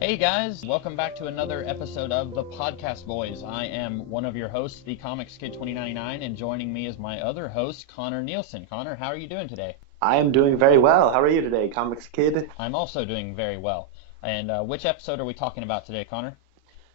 Hey guys, welcome back to another episode of the Podcast Boys. I am one of your hosts, the Comics Kid 2099, and joining me is my other host, Connor Nielsen. Connor, how are you doing today? I am doing very well. How are you today, Comics Kid? I'm also doing very well. And which episode are we talking about today, Connor?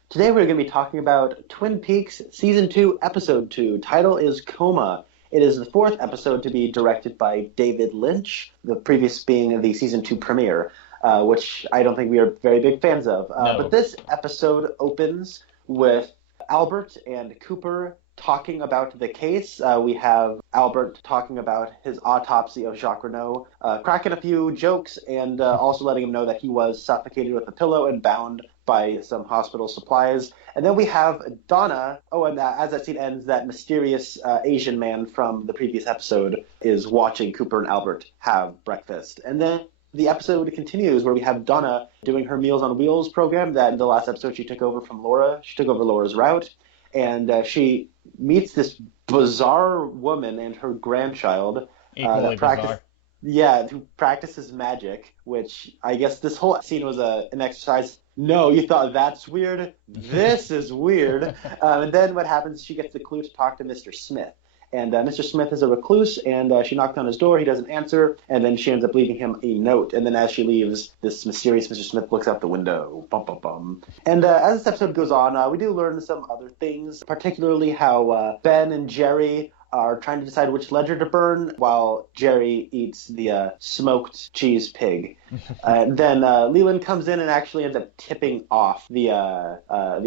Today we're going to be talking about Twin Peaks Season 2, Episode 2. Title is Coma. It is the fourth episode to be directed by David Lynch, the previous being the Season 2 premiere, which I don't think we are very big fans of. No. But this episode opens with Albert and Cooper talking about the case. We have Albert talking about his autopsy of Jacques Renault, cracking a few jokes, and also letting him know that he was suffocated with a pillow and bound by some hospital supplies. And then we have Donna. Oh, and as that scene ends, that mysterious Asian man from the previous episode is watching Cooper and Albert have breakfast. And then the episode continues where we have Donna doing her Meals on Wheels program that in the last episode she took over from Laura. She took over Laura's route. And she meets this bizarre woman and her grandchild. Equally bizarre. Yeah, who practices magic, which I guess this whole scene was an exercise. No, you thought that's weird? This is weird. And then what happens, she gets the clue to talk to Mr. Smith. And Mr. Smith is a recluse, and she knocks on his door. He doesn't answer, and then she ends up leaving him a note. And then as she leaves, this mysterious Mr. Smith looks out the window. Bum, bum, bum. And as this episode goes on, we do learn some other things, particularly how Ben and Jerry are trying to decide which ledger to burn while Jerry eats the smoked cheese pig. And then Leland comes in and actually ends up tipping off the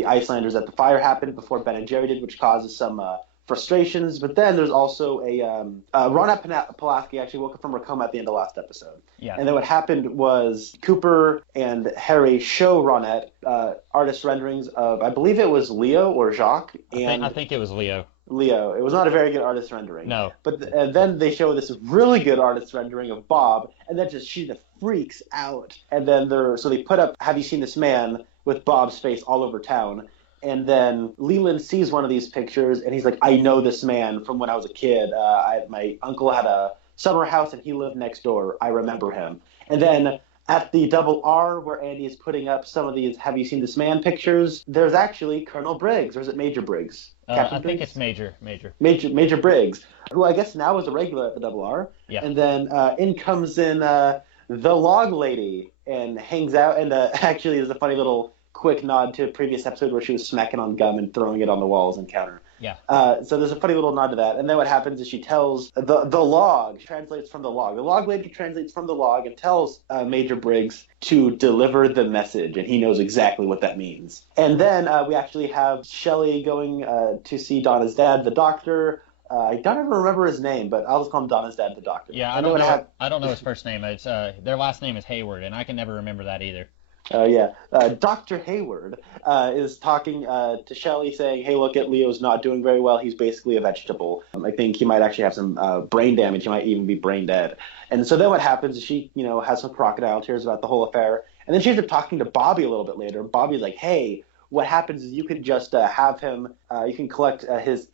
Icelanders that the fire happened before Ben and Jerry did, which causes some frustrations. But then there's also Ronette Pulaski actually woke up from her coma at the end of last episode. Yeah. And then what happened was Cooper and Harry show Ronette artist renderings of, I believe it was Leo or Jacques. I think it was Leo. Leo. It was not a very good artist rendering. No. But then they show this really good artist rendering of Bob, and then she just freaks out. And then they put up "Have you seen this man?" with Bob's face all over town. And then Leland sees one of these pictures, and he's like, "I know this man from when I was a kid. My uncle had a summer house, and he lived next door. I remember him." And then at the Double R, where Andy is putting up some of these "Have you seen this man?" pictures, there's actually Colonel Briggs, or is it Major Briggs? I think it's Major. Major Briggs, who I guess now is a regular at the Double R. Yeah. And then in comes the Log Lady and hangs out, and actually there's a funny little quick nod to a previous episode where she was smacking on gum and throwing it on the walls and counter. Yeah. So there's a funny little nod to that. And then what happens is she tells the log, translates from the log. The log lady translates from the log and tells Major Briggs to deliver the message, and he knows exactly what that means. And then we actually have Shelley going to see Donna's dad, the doctor. I don't ever remember his name, but I'll just call him Donna's dad, the doctor. Yeah, I don't know his first name. It's their last name is Hayward, and I can never remember that either. Dr. Hayward is talking to Shelley, saying, "Hey, look at Leo's not doing very well. He's basically a vegetable. I think he might actually have some brain damage. He might even be brain dead." And so then what happens is she, has some crocodile tears about the whole affair. And then she ends up talking to Bobby a little bit later. And Bobby's like, "Hey, what happens is you can just have him, you can collect his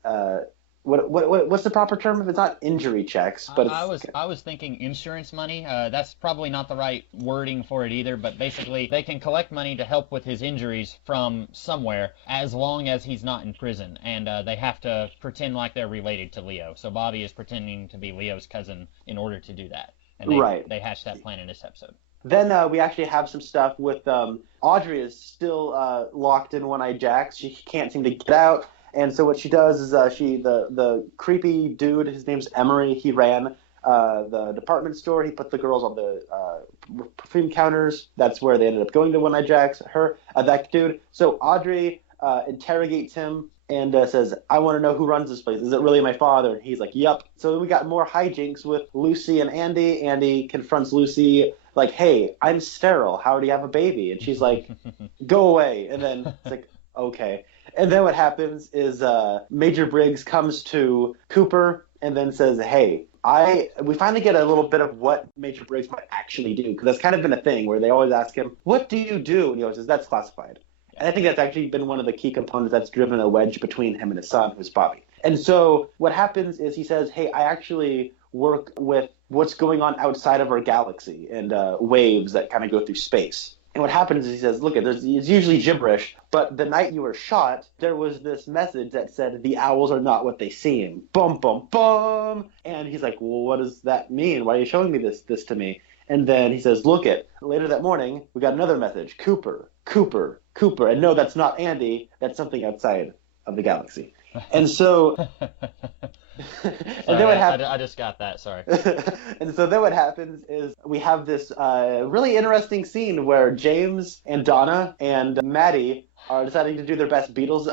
what's the proper term if it's not injury checks?" But I was thinking insurance money. That's probably not the right wording for it either, but basically they can collect money to help with his injuries from somewhere as long as he's not in prison, and they have to pretend like they're related to Leo. So Bobby is pretending to be Leo's cousin in order to do that. And they hatched that plan in this episode. Then we actually have some stuff with Audrey is still locked in One-Eyed Jacks. She can't seem to get out. And so what she does is the creepy dude, his name's Emery, he ran the department store. He put the girls on the perfume counters. That's where they ended up going to One-Eyed Jacks, that dude. So Audrey interrogates him and says, "I want to know who runs this place. Is it really my father?" And he's like, "Yup." So we got more hijinks with Lucy and Andy. Andy confronts Lucy like, "Hey, I'm sterile. How do you have a baby?" And she's like, "Go away." And then it's like, okay. And then what happens is Major Briggs comes to Cooper and then says, "Hey, we finally get a little bit of what Major Briggs might actually do," because that's kind of been a thing where they always ask him, "What do you do?" And he always says, "That's classified." And I think that's actually been one of the key components that's driven a wedge between him and his son, who's Bobby. And so what happens is he says, "Hey, I actually work with what's going on outside of our galaxy and waves that kind of go through space." And what happens is he says, look, it's usually gibberish, but the night you were shot, there was this message that said, the owls are not what they seem. Bum, bum, bum. And he's like, well, what does that mean? Why are you showing me this to me? And then he says, look it. Later that morning, we got another message. Cooper, Cooper, Cooper. And no, that's not Andy. That's something outside of the galaxy. And so... and then what happens? I just got that. Sorry. And so then what happens is we have this really interesting scene where James and Donna and Maddie are deciding to do their best Beatles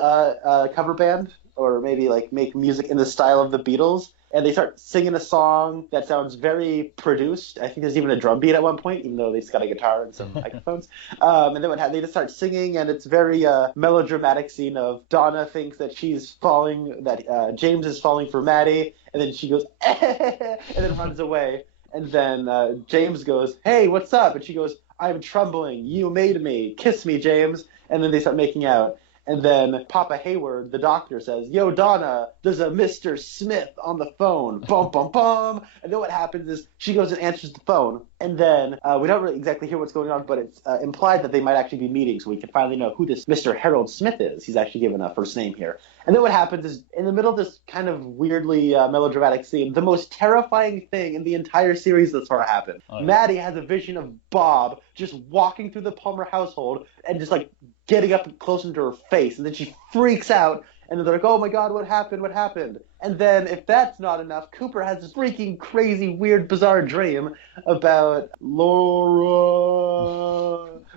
cover band, or maybe like make music in the style of the Beatles. And they start singing a song that sounds very produced. I think there's even a drum beat at one point, even though they just got a guitar and some microphones. And then they just start singing, and it's very melodramatic scene of Donna thinks that she's falling, that James is falling for Maddie, and then she goes, and then runs away. And then James goes, hey, what's up? And she goes, I'm trembling. You made me. Kiss me, James. And then they start making out. And then Papa Hayward, the doctor, says, yo, Donna, there's a Mr. Smith on the phone. Bum, bum, bum. And then what happens is she goes and answers the phone. And then we don't really exactly hear what's going on, but it's implied that they might actually be meeting, so we can finally know who this Mr. Harold Smith is. He's actually given a first name here. And then what happens is, in the middle of this kind of weirdly melodramatic scene, the most terrifying thing in the entire series thus far happened. Oh, yeah. Maddie has a vision of Bob just walking through the Palmer household and just like getting up close into her face, and then she freaks out, and then they're like, oh my god, what happened, what happened? And then, if that's not enough, Cooper has this freaking crazy, weird, bizarre dream about Laura.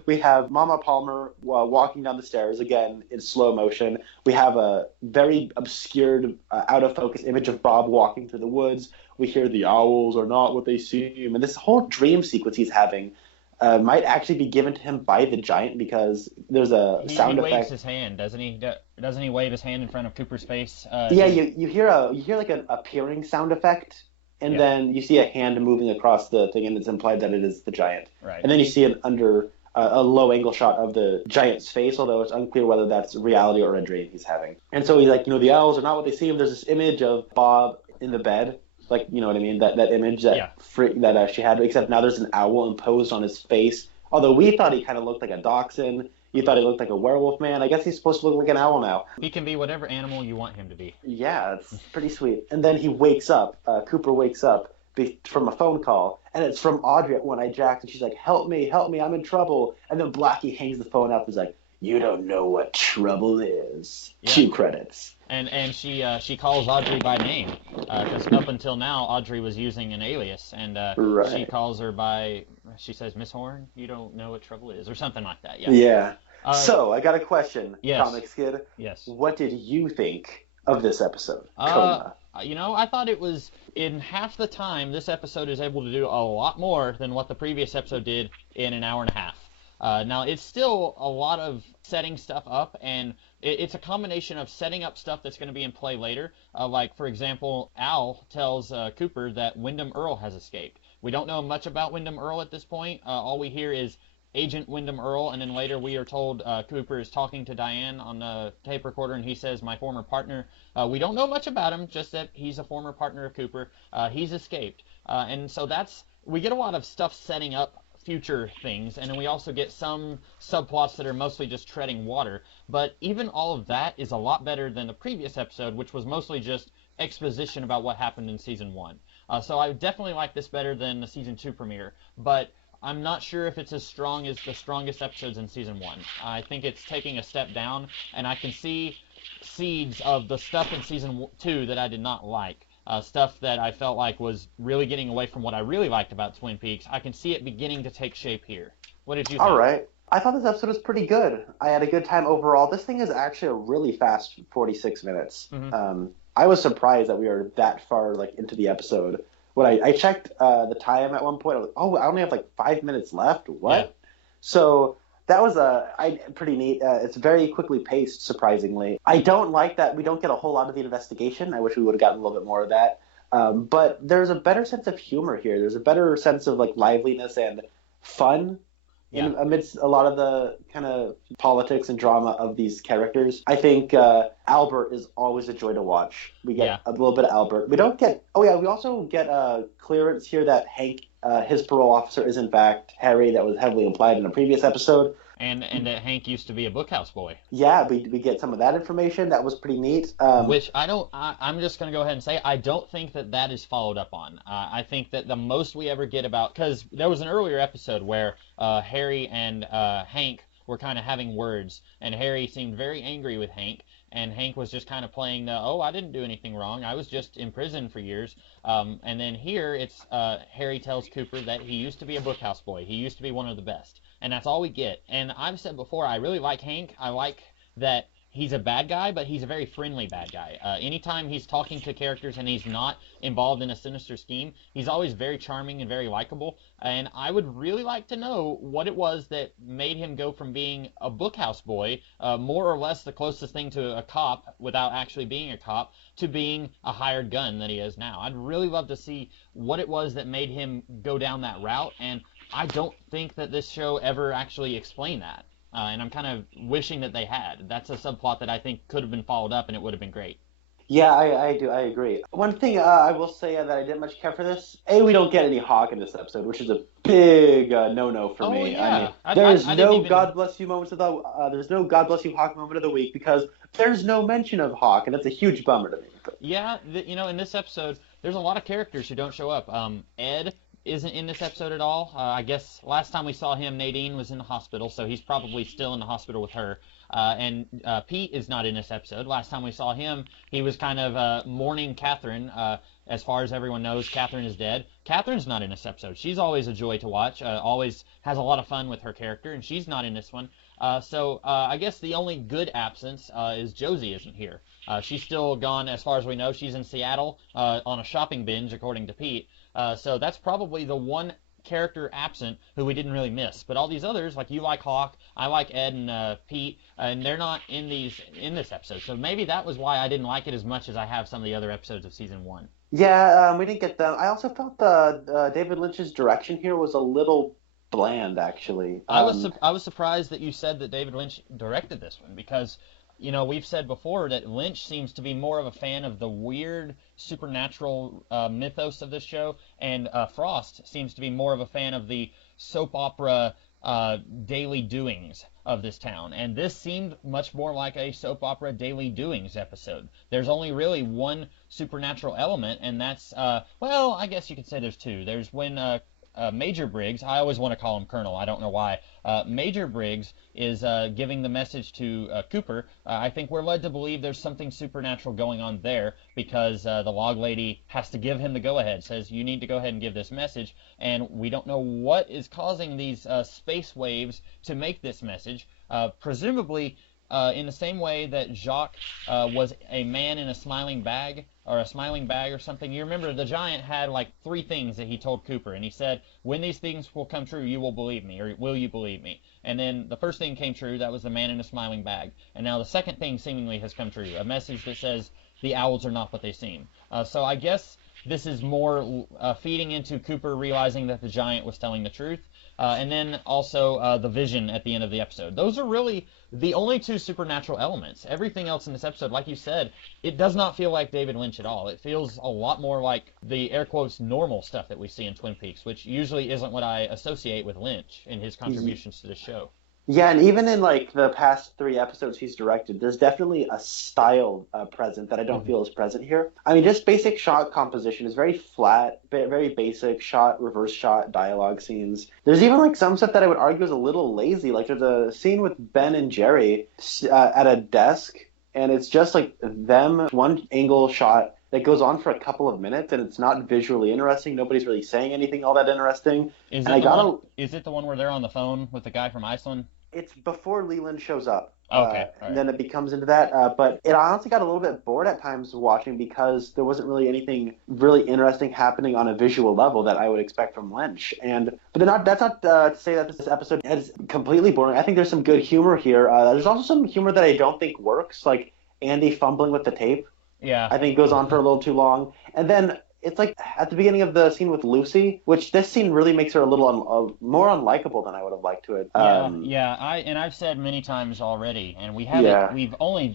We have Mama Palmer walking down the stairs, again, in slow motion. We have a very obscured, out-of-focus image of Bob walking through the woods. We hear the owls are not what they seem. And this whole dream sequence he's having might actually be given to him by the giant, because there's a sound effect. He waves his hand, doesn't he? Doesn't he wave his hand in front of Cooper's face? Yeah, you hear like an appearing sound effect, and then you see a hand moving across the thing, and it's implied that it is the giant. Right. And then you see it under a low angle shot of the giant's face, although it's unclear whether that's reality or a dream he's having. And so he's like, the owls are not what they seem. There's this image of Bob in the bed. Like, you know what I mean? That image that she had, except now there's an owl imposed on his face. Although we thought he kind of looked like a dachshund. You thought he looked like a werewolf man. I guess he's supposed to look like an owl now. He can be whatever animal you want him to be. Yeah, it's pretty sweet. And then he wakes up. Cooper wakes up from a phone call. And it's from Audrey at One Eye Jacks. And she's like, help me, I'm in trouble. And then Blackie hangs the phone up and is like, you don't know what trouble is. Yeah. Cue credits. And she calls Audrey by name, because up until now Audrey was using an alias, and she calls her by, she says, Miss Horn, you don't know what trouble is, or something like that. Yeah. So I got a question, yes. Comics Kid. Yes. What did you think of this episode? I thought it was, in half the time, this episode is able to do a lot more than what the previous episode did in an hour and a half. Now, it's still a lot of setting stuff up, and it's a combination of setting up stuff that's going to be in play later. Like, for example, Al tells Cooper that Wyndham Earl has escaped. We don't know much about Wyndham Earl at this point. All we hear is Agent Wyndham Earl, and then later we are told Cooper is talking to Diane on the tape recorder, and he says, my former partner. We don't know much about him, just that he's a former partner of Cooper. He's escaped. And so we get a lot of stuff setting up future things, and then we also get some subplots that are mostly just treading water. But even all of that is a lot better than the previous episode, which was mostly just exposition about what happened in Season 1. So I definitely like this better than the Season 2 premiere, but I'm not sure if it's as strong as the strongest episodes in Season 1. I think it's taking a step down, and I can see seeds of the stuff in Season 2 that I did not like. Stuff that I felt like was really getting away from what I really liked about Twin Peaks. I can see it beginning to take shape here. What did you think? All right. I thought this episode was pretty good. I had a good time overall. This thing is actually a really fast 46 minutes. Mm-hmm. I was surprised that we were that far into the episode. When I checked the time at one point, I was like, I only have 5 minutes left? What? Yeah. So that was pretty neat. It's very quickly paced, surprisingly. I don't like that we don't get a whole lot of the investigation. I wish we would have gotten a little bit more of that. But there's a better sense of humor here. There's a better sense of liveliness and fun amidst a lot of the kind of politics and drama of these characters. I think Albert is always a joy to watch. We get a little bit of Albert. We don't get... Oh, yeah, we also get clearance here that Hank his parole officer is in fact Harry, that was heavily implied in a previous episode. And that Hank used to be a bookhouse boy. Yeah, we get some of that information. That was pretty neat. Which I'm just going to go ahead and say, I don't think that is followed up on. I think that the most we ever get about, because there was an earlier episode where Harry and Hank were kind of having words, and Harry seemed very angry with Hank, and Hank was just kind of playing the, oh, I didn't do anything wrong, I was just in prison for years. And then here it's Harry tells Cooper that he used to be a bookhouse boy, he used to be one of the best. And that's all we get. And I've said before, I really like Hank. I like that he's a bad guy, but he's a very friendly bad guy. Anytime he's talking to characters and he's not involved in a sinister scheme, he's always very charming and very likable. And I would really like to know what it was that made him go from being a bookhouse boy, more or less the closest thing to a cop without actually being a cop, to being a hired gun that he is now. I'd really love to see what it was that made him go down that route, and I don't think that this show ever actually explained that. And I'm kind of wishing that they had. That's a subplot that I think could have been followed up, and it would have been great. Yeah, I do. I agree. One thing I will say that I didn't much care for this. We don't get any Hawk in this episode, which is a big no-no for me. Yeah. I mean, there's no God bless you moments of the there's no God bless you Hawk moment of the week because there's no mention of Hawk, and that's a huge bummer to me. Yeah, in this episode, there's a lot of characters who don't show up. Ed isn't in this episode at all. I guess last time we saw him, Nadine was in the hospital, so he's probably still in the hospital with her. And Pete is not in this episode. Last time we saw him, he was kind of mourning Catherine. As far as everyone knows, Catherine is dead. Catherine's not in this episode. She's always a joy to watch, always has a lot of fun with her character, and she's not in this one. So I guess the only good absence is Josie isn't here. She's still gone, as far as we know. She's in Seattle on a shopping binge, according to Pete. So that's probably the one character absent who we didn't really miss. But all these others, like you like Hawk, I like Ed and Pete, and they're not in this episode. So maybe that was why I didn't like it as much as I have some of the other episodes of season 1. Yeah, we didn't get them. I also thought David Lynch's direction here was a little bland, actually. I was surprised that you said that David Lynch directed this one because, we've said before that Lynch seems to be more of a fan of the weird supernatural mythos of this show, and Frost seems to be more of a fan of the soap opera daily doings of this town. And this seemed much more like a soap opera daily doings episode. There's only really one supernatural element, and that's, well, I guess you could say there's two. There's when Major Briggs, I always want to call him Colonel, I don't know why. Major Briggs is giving the message to Cooper. I think we're led to believe there's something supernatural going on there because the log lady has to give him the go-ahead, says you need to go ahead and give this message, and we don't know what is causing these space waves to make this message. Presumably, in the same way that Jacques was a man in a smiling bag, or a smiling bag or something. You remember the giant had like 3 things that he told Cooper, and he said, when these things will come true, you will believe me, or will you believe me? And then the first thing came true, that was the man in a smiling bag. And now the second thing seemingly has come true, a message that says the owls are not what they seem. So I guess this is more feeding into Cooper realizing that the giant was telling the truth. And then also the vision at the end of the episode. Those are really the only 2 supernatural elements. Everything else in this episode, like you said, it does not feel like David Lynch at all. It feels a lot more like the air quotes normal stuff that we see in Twin Peaks, which usually isn't what I associate with Lynch in his contributions to the show. Yeah, and even in like the past 3 episodes he's directed, there's definitely a style present that I don't feel is present here. I mean, just basic shot composition is very flat, very basic shot, reverse shot, dialogue scenes. There's even like some stuff that I would argue is a little lazy. Like there's a scene with Ben and Jerry at a desk, and it's just like them, one angle shot that goes on for a couple of minutes, and it's not visually interesting. Nobody's really saying anything all that interesting. Is it the one where they're on the phone with the guy from Iceland? It's before Leland shows up. Okay. And then it becomes into that. But it honestly got a little bit bored at times watching because there wasn't really anything really interesting happening on a visual level that I would expect from Lynch. But that's not to say that this episode is completely boring. I think there's some good humor here. There's also some humor that I don't think works, like Andy fumbling with the tape. Yeah. I think goes on for a little too long. And then it's like at the beginning of the scene with Lucy, which this scene really makes her a little more unlikable than I would have liked to it. Yeah. I've said many times already, and Yeah.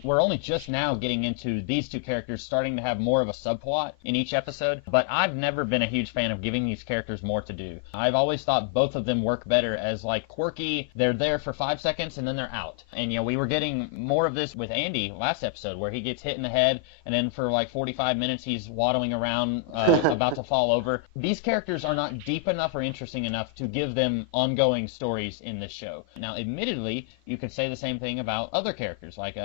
we're only just now getting into these two characters starting to have more of a subplot in each episode. But I've never been a huge fan of giving these characters more to do. I've always thought both of them work better as like quirky. They're there for 5 seconds and then they're out. And we were getting more of this with Andy last episode, where he gets hit in the head, and then for like 45 minutes he's waddling around, about to fall over. These characters are not deep enough or interesting enough to give them ongoing stories in this show. Now, admittedly, you could say the same thing about other characters, like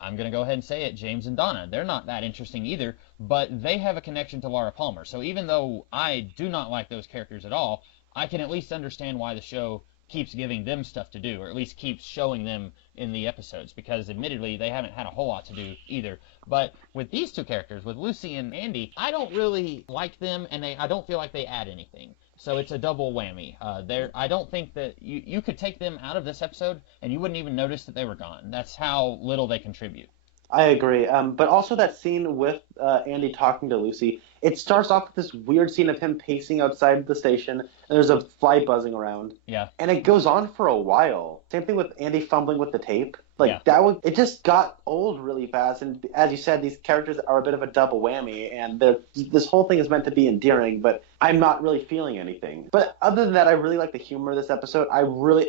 I'm going to go ahead and say it, James and Donna. They're not that interesting either, but they have a connection to Laura Palmer. So even though I do not like those characters at all, I can at least understand why the show keeps giving them stuff to do, or at least keeps showing them in the episodes, because admittedly they haven't had a whole lot to do either. But with these two characters, with Lucy and Andy, I don't really like them, and I don't feel like they add anything. So it's a double whammy. I don't think that you could take them out of this episode and you wouldn't even notice that they were gone. That's how little they contribute. I agree. But also that scene with Andy talking to Lucy, it starts off with this weird scene of him pacing outside the station, and there's a fly buzzing around. Yeah. And it goes on for a while. Same thing with Andy fumbling with the tape. Yeah. It just got old really fast. And as you said, these characters are a bit of a double whammy, and this whole thing is meant to be endearing, but I'm not really feeling anything. But other than that, I really like the humor of this episode.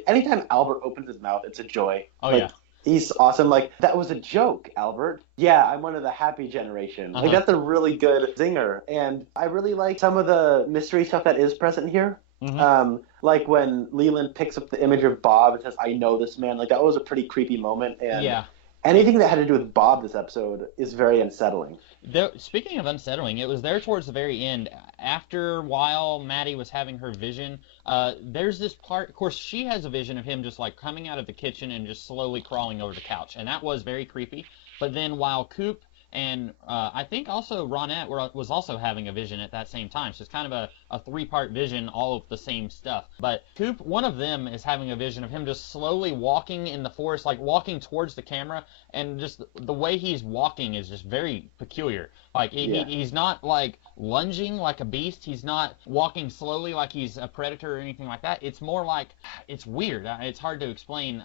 Anytime Albert opens his mouth, it's a joy. Oh, yeah. He's awesome. Like, that was a joke, Albert. Yeah, I'm one of the happy generation. Like, that's a really good zinger. And I really like some of the mystery stuff that is present here. Mm-hmm. Like when Leland picks up the image of Bob and says, "I know this man." Like, that was a pretty creepy moment. And anything that had to do with Bob this episode is very unsettling. Speaking of unsettling, it was there towards the very end, while Maddie was having her vision. There's this part, of course, she has a vision of him just like coming out of the kitchen and just slowly crawling over the couch, and that was very creepy. But then while Coop and I think also Ronette was also having a vision at that same time. So it's kind of a three-part vision, all of the same stuff. But Coop, one of them is having a vision of him just slowly walking in the forest, like walking towards the camera, and just the way he's walking is just very peculiar. Like he's not like lunging like a beast. He's not walking slowly like he's a predator or anything like that. It's more like, it's weird. It's hard to explain.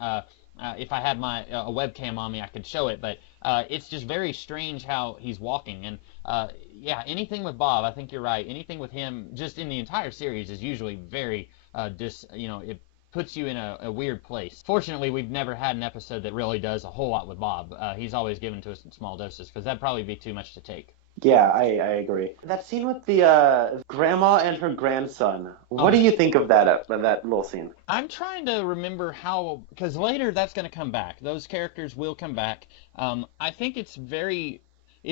If I had a webcam on me, I could show it, but it's just very strange how he's walking. And anything with Bob, I think you're right. Anything with him, just in the entire series, is usually very it puts you in a weird place. Fortunately, we've never had an episode that really does a whole lot with Bob. He's always given to us in small doses, because that'd probably be too much to take. Yeah, I agree. That scene with the grandma and her grandson, what do you think of that little scene? I'm trying to remember how, because later that's going to come back. Those characters will come back. I think it's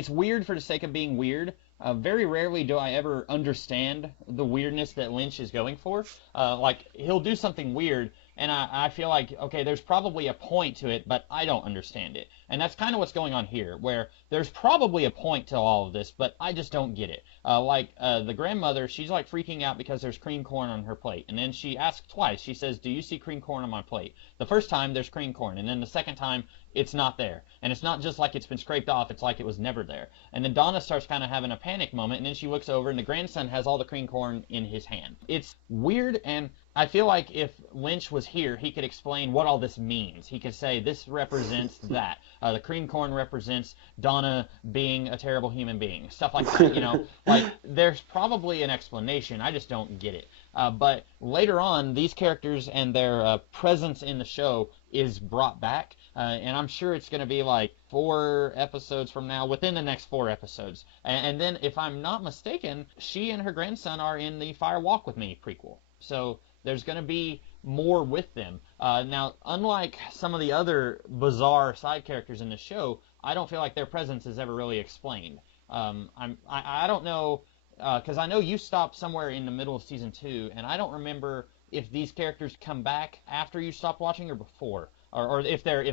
weird for the sake of being weird. Very rarely do I ever understand the weirdness that Lynch is going for. Like, he'll do something weird, and I feel like, okay, there's probably a point to it, but I don't understand it. And that's kind of what's going on here, where there's probably a point to all of this, but I just don't get it. The grandmother, she's like freaking out because there's cream corn on her plate. And then she asks twice. She says, "Do you see cream corn on my plate?" The first time, there's cream corn. And then the second time, it's not there. And it's not just like it's been scraped off. It's like it was never there. And then Donna starts kind of having a panic moment. And then she looks over, and the grandson has all the cream corn in his hand. It's weird, and I feel like if Lynch was here, he could explain what all this means. He could say, this represents that. The cream corn represents Donna being a terrible human being. Stuff like that, Like, there's probably an explanation. I just don't get it. But later on, these characters and their presence in the show is brought back. And I'm sure it's going to be like 4 episodes from now, within the next 4 episodes. And then, if I'm not mistaken, she and her grandson are in the Fire Walk with Me prequel. So there's going to be more with them. Now, unlike some of the other bizarre side characters in the show, I don't feel like their presence is ever really explained. I don't know, because I know you stopped somewhere in the middle of season 2, and I don't remember if these characters come back after you stopped watching or before, or if their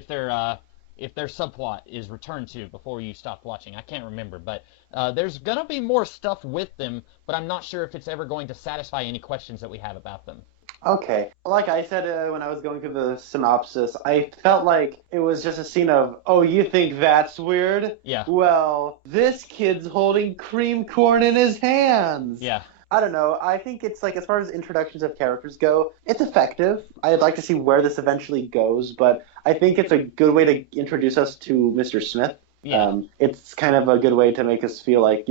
subplot is returned to before you stopped watching. I can't remember, but there's gonna be more stuff with them, but I'm not sure if it's ever going to satisfy any questions that we have about them. Okay. Like I said when I was going through the synopsis, I felt like it was just a scene of, oh, you think that's weird? Yeah, Well, this kid's holding cream corn in his hands. yeah. I don't know. I think it's like, as far as introductions of characters go, it's effective. I'd like to see where this eventually goes, but I think it's a good way to introduce us to Mr. Smith. Yeah, It's kind of a good way to make us feel like,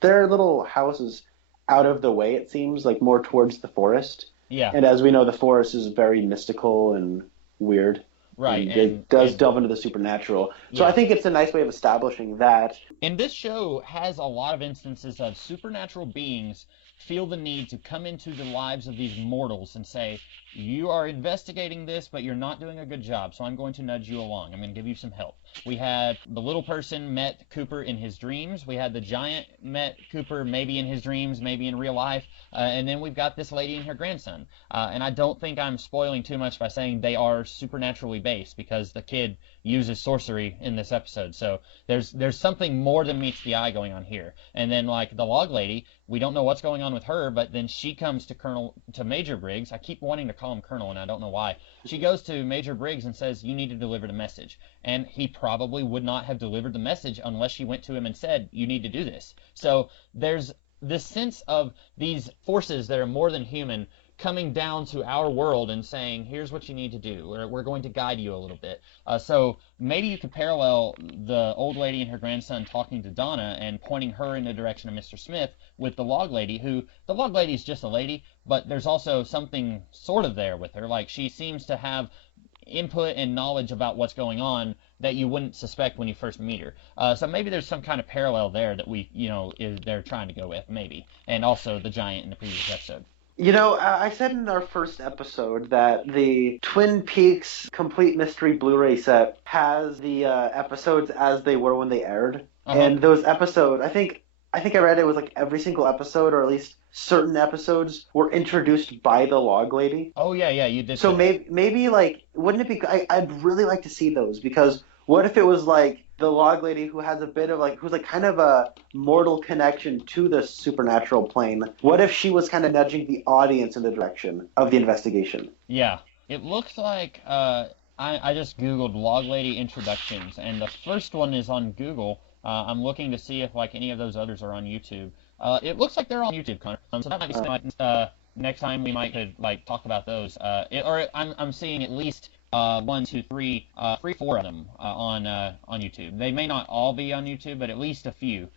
their little house is out of the way, it seems, like more towards the forest. yeah, And as we know, the forest is very mystical and weird, right. and it does delve into the supernatural. So I yeah. think it's a nice way of establishing that. And this show has a lot of instances of supernatural beings feel the need to come into the lives of these mortals and say, you are investigating this, but you're not doing a good job, so I'm going to nudge you along. I'm going to give you some help. We had the little person met Cooper in his dreams. We had the giant met Cooper maybe in his dreams, maybe in real life. And then we've got this lady and her grandson. And I don't think I'm spoiling too much by saying they are supernaturally based, because the kid uses sorcery in this episode. So there's something more than meets the eye going on here. And then like the log lady, we don't know what's going on with her, but then she comes to Major Briggs. I keep wanting to call him Colonel, and I don't know why. She goes to Major Briggs and says, you need to deliver the message. And he probably would not have delivered the message unless she went to him and said, you need to do this. So there's this sense of these forces that are more than human coming down to our world and saying, here's what you need to do. We're going to guide you a little bit. So maybe you could parallel the old lady and her grandson talking to Donna and pointing her in the direction of Mr. Smith with the log lady, who the log lady is just a lady, but there's also something sort of there with her. Like she seems to have input and knowledge about what's going on that you wouldn't suspect when you first meet her. So maybe there's some kind of parallel there that they're trying to go with, maybe. And also the giant in the previous episode. I said in our first episode that the Twin Peaks Complete Mystery Blu-ray set has the episodes as they were when they aired, and those episodes, I think I read it was like every single episode, or at least certain episodes, were introduced by the log lady. Oh yeah, you did. So maybe like, wouldn't it be? I'd really like to see those, because what if it was like the log lady who has a bit of like, who's like kind of a mortal connection to the supernatural plane? What if she was kind of nudging the audience in the direction of the investigation? Yeah, it looks like I just Googled log lady introductions, and the first one is on Google. I'm looking to see if like any of those others are on YouTube. It looks like they're on YouTube, Connor. So that might be something next time we might could like talk about those. I'm seeing at least 1, 2, 3, 4 of them on YouTube. They may not all be on YouTube, but at least a few.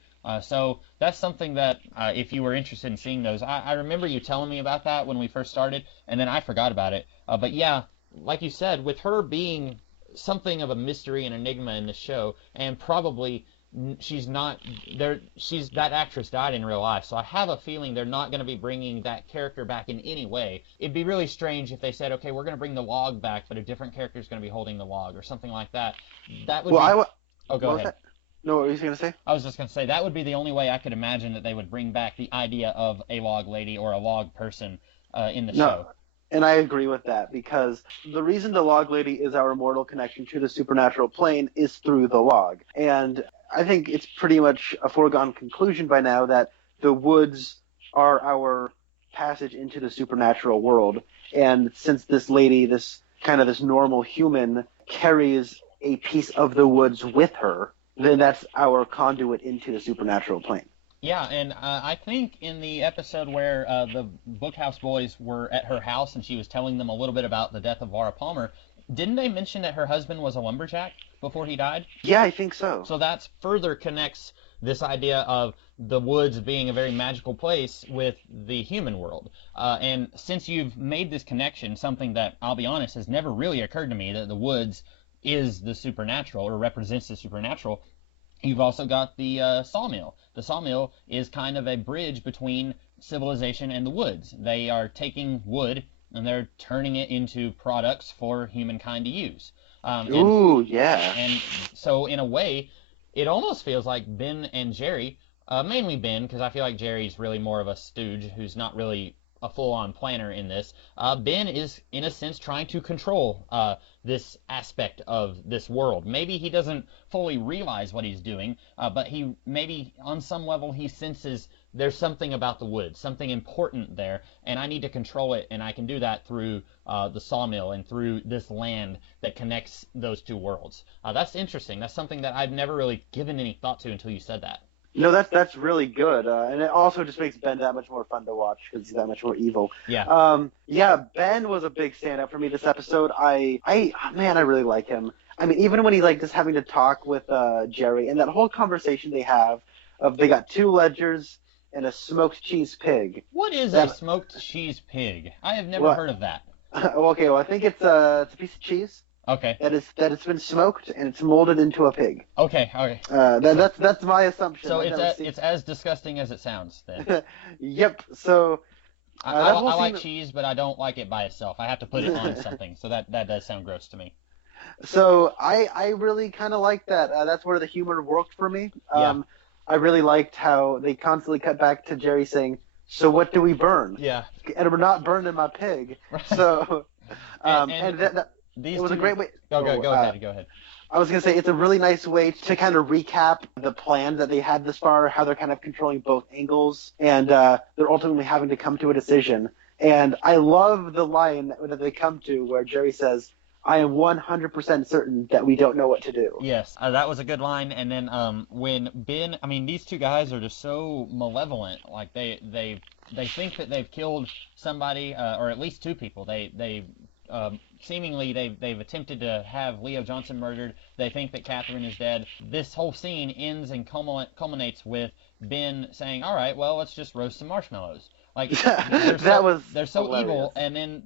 So that's something that if you were interested in seeing those, I remember you telling me about that when we first started, and then I forgot about it. But yeah, like you said, with her being something of a mystery and enigma in the show, and probably she's not there. That actress died in real life, so I have a feeling they're not going to be bringing that character back in any way. It'd be really strange if they said, okay, we're going to bring the log back, but a different character is going to be holding the log or something like that. That would be. Oh, go ahead. No, what were you going to say? I was just going to say that would be the only way I could imagine that they would bring back the idea of a log lady or a log person in the show. And I agree with that, because the reason the log lady is our mortal connection to the supernatural plane is through the log. And I think it's pretty much a foregone conclusion by now that the woods are our passage into the supernatural world. And since this lady, this normal human, carries a piece of the woods with her, then that's our conduit into the supernatural plane. Yeah, and I think in the episode where the Bookhouse boys were at her house and she was telling them a little bit about the death of Laura Palmer, didn't they mention that her husband was a lumberjack before he died? Yeah, I think so. So that further connects this idea of the woods being a very magical place with the human world. And since you've made this connection, something that, I'll be honest, has never really occurred to me, that the woods is the supernatural or represents the supernatural, you've also got the sawmill. The sawmill is kind of a bridge between civilization and the woods. They are taking wood and they're turning it into products for humankind to use. Yeah. And so in a way, it almost feels like Ben and Jerry, mainly Ben, because I feel like Jerry's really more of a stooge who's not really a full-on planner in this. Ben is, in a sense, trying to control this aspect of this world. Maybe he doesn't fully realize what he's doing, but maybe on some level he senses there's something about the woods, something important there, and I need to control it, and I can do that through the sawmill and through this land that connects those two worlds. That's interesting. That's something that I've never really given any thought to until you said that. No, that's really good, and it also just makes Ben that much more fun to watch because he's that much more evil. Yeah. Yeah, Ben was a big standout for me this episode. Man, I really like him. I mean, even when he's like just having to talk with Jerry, and that whole conversation they have of they got 2 ledgers and a smoked cheese pig. What is a smoked cheese pig? I have never heard of that. Okay, well I think it's a piece of cheese. Okay. That it's been smoked and it's molded into a pig. Okay. That's my assumption. So it's as disgusting as it sounds then. Yep. So I like cheese, but I don't like it by itself. I have to put it on something. So that does sound gross to me. So I really kind of like that. That's where the humor worked for me. I really liked how they constantly cut back to Jerry saying, "So what do we burn?" Yeah. And we're not burning my pig. Right. So it was a great way. Go ahead. I was going to say it's a really nice way to kind of recap the plan that they had this far, how they're kind of controlling both angles, and they're ultimately having to come to a decision. And I love the line that they come to where Jerry says, "I am 100% certain that we don't know what to do." Yes, that was a good line. And then when Ben, I mean, these two guys are just so malevolent. Like they think that they've killed somebody, or at least 2 people. Seemingly they've attempted to have Leo Johnson murdered. They think that Catherine is dead. This whole scene ends and culminates with Ben saying, "All right, well, let's just roast some marshmallows." Like they're so hilarious. Evil, and then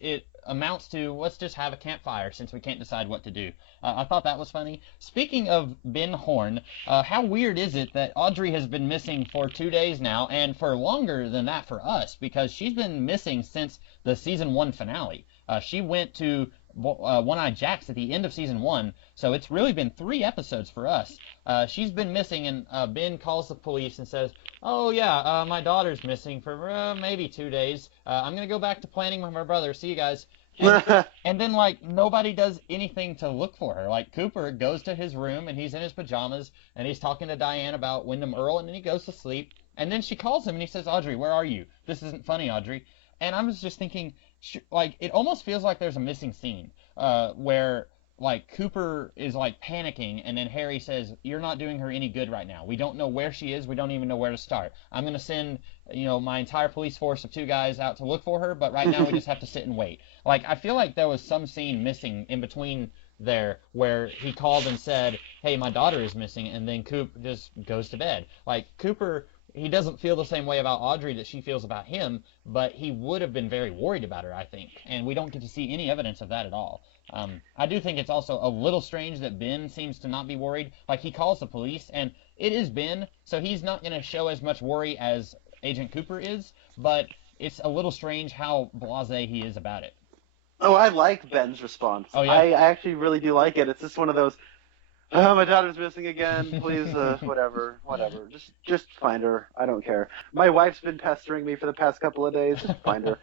it amounts to let's just have a campfire since we can't decide what to do. I thought that was funny. Speaking of Ben Horne, how weird is it that Audrey has been missing for 2 days now, and for longer than that for us, because she's been missing since the season 1 finale. She went to One-Eyed Jacks at the end of season 1, so it's really been 3 episodes for us. She's been missing, and Ben calls the police and says, "Oh yeah, my daughter's missing for maybe 2 days. I'm gonna go back to planning with my brother. See you guys." And then like nobody does anything to look for her. Like Cooper goes to his room and he's in his pajamas and he's talking to Diane about Wyndham Earl, and then he goes to sleep. And then she calls him and he says, "Audrey, where are you? This isn't funny, Audrey." And I was just thinking, like, it almost feels like there's a missing scene where, like, Cooper is, like, panicking, and then Harry says, "You're not doing her any good right now. We don't know where she is. We don't even know where to start. I'm going to send, my entire police force of 2 guys out to look for her, but right now we just have to sit and wait." Like, I feel like there was some scene missing in between there where he called and said, "Hey, my daughter is missing," and then Coop just goes to bed. Like, Cooper, he doesn't feel the same way about Audrey that she feels about him, but he would have been very worried about her, I think, and we don't get to see any evidence of that at all. I do think it's also a little strange that Ben seems to not be worried. Like, he calls the police, and it is Ben, so he's not going to show as much worry as Agent Cooper is, but it's a little strange how blasé he is about it. Oh, I like Ben's response. Oh, yeah? I actually really do like it. It's just one of those, "Oh, my daughter's missing again. Please, whatever. Just find her. I don't care. My wife's been pestering me for the past couple of days. Just find her."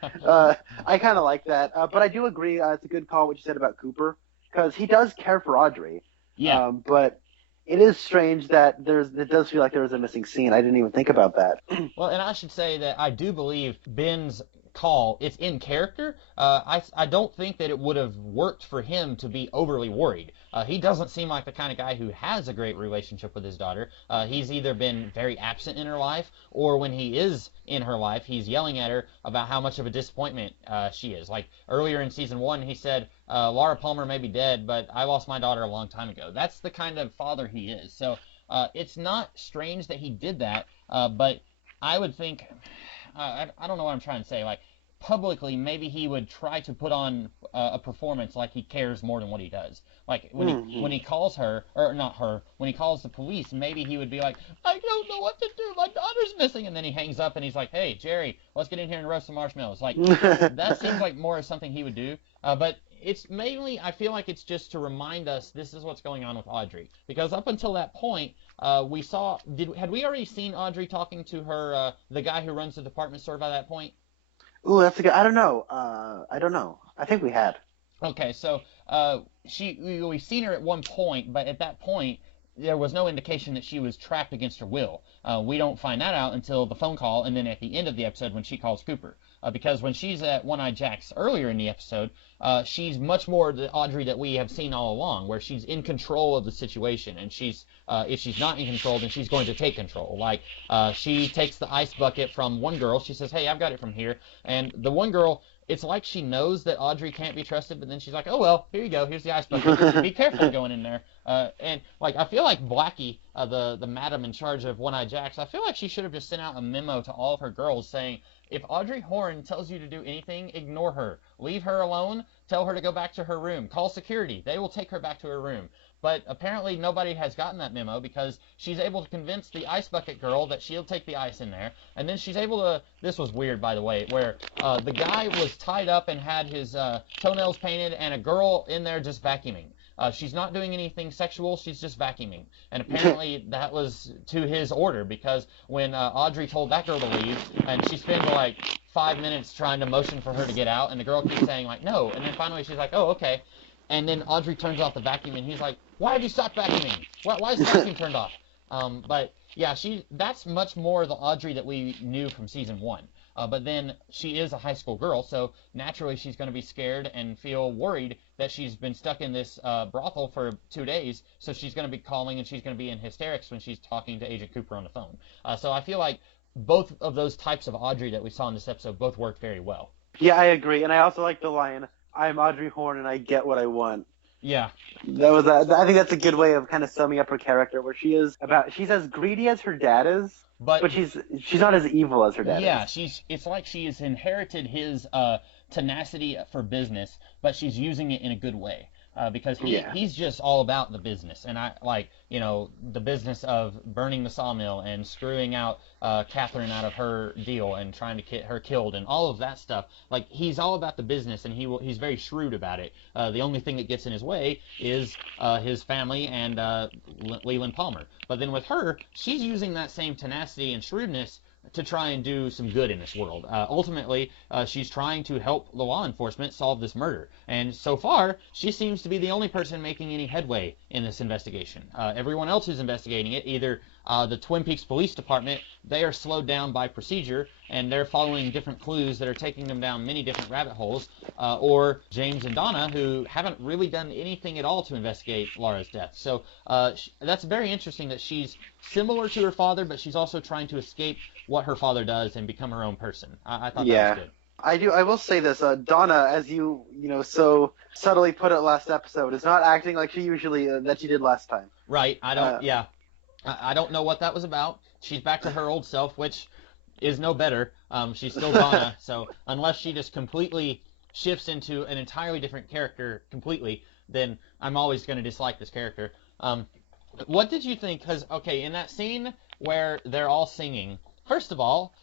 I kind of like that. But I do agree. It's a good call what you said about Cooper, because he does care for Audrey. Yeah. But it is strange that it does feel like there was a missing scene. I didn't even think about that. Well, and I should say that I do believe Ben's call, it's in character. I don't think that it would have worked for him to be overly worried. He doesn't seem like the kind of guy who has a great relationship with his daughter. He's either been very absent in her life, or when he is in her life, he's yelling at her about how much of a disappointment she is. Like earlier in season 1, he said, "Laura Palmer may be dead, but I lost my daughter a long time ago." That's the kind of father he is. So it's not strange that he did that, but I would think, I don't know what I'm trying to say, like, publicly, maybe he would try to put on a performance like he cares more than what he does. Like, when he calls her, or not her, when he calls the police, maybe he would be like, "I don't know what to do, my daughter's missing," and then he hangs up and he's like, "Hey, Jerry, let's get in here and roast some marshmallows." Like, that seems like more of something he would do, but it's mainly, I feel like it's just to remind us this is what's going on with Audrey. Because up until that point, we saw, had we already seen Audrey talking to her, the guy who runs the department store by that point? Ooh, that's a good. I don't know. I think we had. Okay, so we've seen her at one point, but at that point, there was no indication that she was trapped against her will. We don't find that out until the phone call and then at the end of the episode when she calls Cooper. Because when she's at One-Eyed Jack's earlier in the episode, she's much more the Audrey that we have seen all along, where she's in control of the situation, and she's if she's not in control, then she's going to take control. Like, she takes the ice bucket from one girl. She says, hey, I've got it from here. And the one girl, it's like she knows that Audrey can't be trusted, but then she's like, oh, well, here you go. Here's the ice bucket. Be careful going in there. And, like, I feel like Blackie, the madam in charge of One-Eyed Jacks, I feel like she should have just sent out a memo to all of her girls saying, if Audrey Horne tells you to do anything, ignore her. Leave her alone. Tell her to go back to her room. Call security. They will take her back to her room. But apparently nobody has gotten that memo because she's able to convince the ice bucket girl that she'll take the ice in there. And then she's able to, this was weird by the way, where the guy was tied up and had his toenails painted and a girl in there just vacuuming. She's not doing anything sexual, she's just vacuuming. And apparently that was to his order because when Audrey told that girl to leave, and she spent like 5 minutes trying to motion for her to get out, and the girl keeps saying like, no, and then finally she's like, oh, okay. And then Audrey turns off the vacuum, and he's like, why have you stopped vacuuming? Why is the vacuum turned off? But yeah, that's much more the Audrey that we knew from season 1. But then she is a high school girl, so naturally she's going to be scared and feel worried that she's been stuck in this brothel for 2 days, so she's going to be calling and she's going to be in hysterics when she's talking to Agent Cooper on the phone. So I feel like both of those types of Audrey that we saw in this episode both worked very well. Yeah, I agree, and I also like the line, I'm Audrey Horne and I get what I want. Yeah. I think that's a good way of kind of summing up her character, where she's as greedy as her dad is, but she's not as evil as her dad is. Yeah, it's like she has inherited his tenacity for business, but she's using it in a good way. Because he's just all about the business, and I like, the business of burning the sawmill and screwing out Catherine out of her deal and trying to get her killed and all of that stuff. Like, he's all about the business, and he's very shrewd about it. The only thing that gets in his way is his family and Leland Palmer. But then with her, she's using that same tenacity and shrewdness to try and do some good in this world. Ultimately, she's trying to help the law enforcement solve this murder. And so far, she seems to be the only person making any headway in this investigation. Everyone else who's investigating it, either the Twin Peaks Police Department, they are slowed down by procedure, and they're following different clues that are taking them down many different rabbit holes, or James and Donna, who haven't really done anything at all to investigate Laura's death. So that's very interesting that she's similar to her father, but she's also trying to escape what her father does and become her own person. I thought that was good. I will say this, Donna, as you so subtly put it last episode, is not acting like she usually that she did last time. Right. I don't know what that was about. She's back to her old self, which is no better. She's still Donna, so unless she just completely shifts into an entirely different character completely, then I'm always going to dislike this character. What did you think? Because, okay, in that scene where they're all singing, first of all,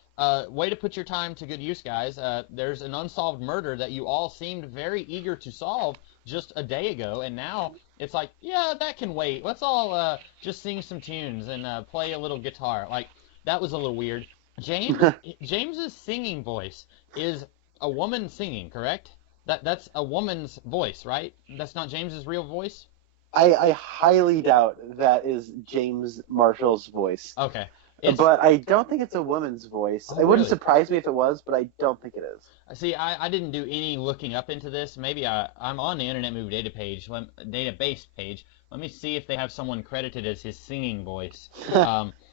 way to put your time to good use, guys. There's an unsolved murder that you all seemed very eager to solve just a day ago, and now it's like, yeah, that can wait. Let's all just sing some tunes and play a little guitar. Like, that was a little weird. James's singing voice is a woman singing, correct? That's a woman's voice, right? That's not James's real voice? I highly doubt that is James Marshall's voice. Okay. But I don't think it's a woman's voice. Oh, it wouldn't really? surprise me if it was, but I don't think it is. See, I didn't do any looking up into this. Maybe I'm on the Internet Movie Database page. Let me see if they have someone credited as his singing voice.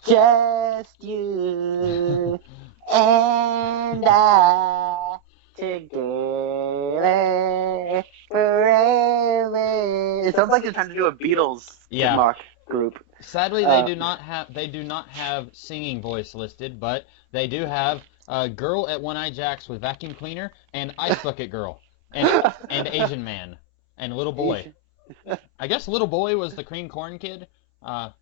Just you and I together forever. It sounds like they're trying to do a Beatles mock group. Sadly, they do not have singing voice listed, but they do have Girl at One-Eyed Jack's with vacuum cleaner and Ice Bucket Girl and Asian Man and Little Boy. I guess Little Boy was the cream corn kid. That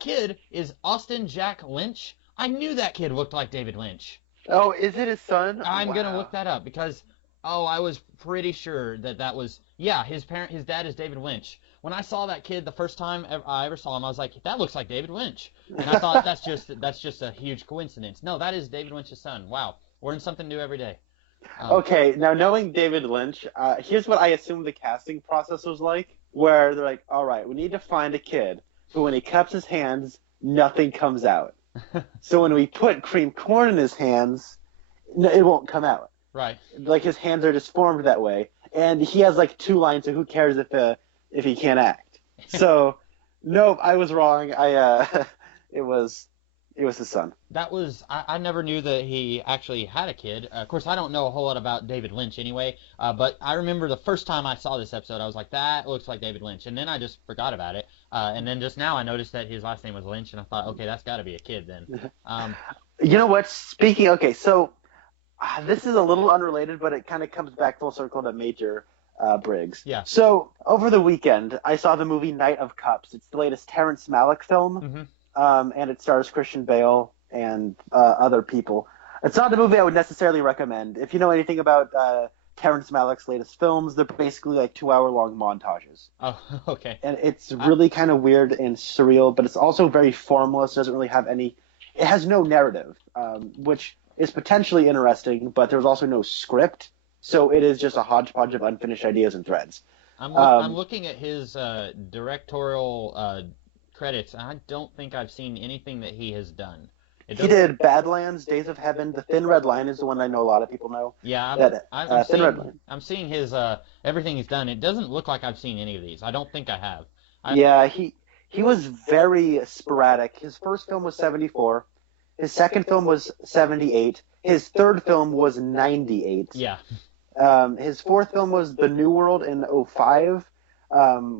kid is Austin Jack Lynch. I knew that kid looked like David Lynch. Oh, is it his son? I'm gonna look that up because I was pretty sure that was his dad is David Lynch. When I saw that kid the first time I ever saw him, I was like, that looks like David Lynch. And I thought that's just a huge coincidence. No, that is David Lynch's son. Wow, learn something new every day. Okay, now knowing David Lynch, here's what I assume the casting process was like, where they're like, all right, we need to find a kid who when he cups his hands, nothing comes out. So when we put cream corn in his hands, it won't come out. Right. Like his hands are just formed that way. And he has like 2 lines, so who cares if he can't act? So, nope, I was wrong. It was his son. I never knew that he actually had a kid. Of course, I don't know a whole lot about David Lynch anyway, but I remember the first time I saw this episode, I was like, that looks like David Lynch. And then I just forgot about it. And then just now I noticed that his last name was Lynch, and I thought, okay, that's got to be a kid then. You know what? Okay, so this is a little unrelated, but it kind of comes back full circle to Major Briggs. Yeah. So, over the weekend, I saw the movie Knight of Cups. It's the latest Terrence Malick film. Mm-hmm. And it stars Christian Bale and other people. It's not a movie I would necessarily recommend. If you know anything about Terrence Malick's latest films, they're basically like 2-hour-long montages. Oh, okay. And it's really kind of weird and surreal, but it's also very formless. Doesn't really have any. It has no narrative, which is potentially interesting, but there's also no script, so it is just a hodgepodge of unfinished ideas and threads. I'm looking at his directorial credits, and I don't think I've seen anything that he has done. He did Badlands, Days of Heaven. The Thin Red Line is the one I know a lot of people know. Yeah, I'm seeing his everything he's done. It doesn't look like I've seen any of these. I don't think I have. Yeah, he was very sporadic. His first film was 74. His second film was 78. His third film was 98. Yeah. His fourth film was The New World in 05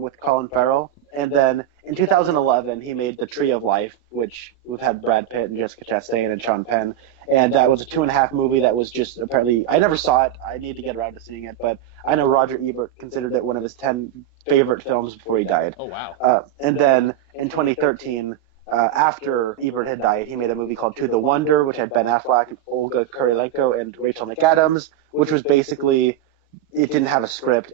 with Colin Farrell. And then in 2011, he made The Tree of Life, which we've had Brad Pitt and Jessica Chastain and Sean Penn. And that was a 2.5 movie that was just apparently – I never saw it. I need to get around to seeing it. But I know Roger Ebert considered it one of his 10 favorite films before he died. Oh, wow. And then in 2013, after Ebert had died, he made a movie called To the Wonder, which had Ben Affleck, Olga Kurylenko, and Rachel McAdams, which was basically – it didn't have a script.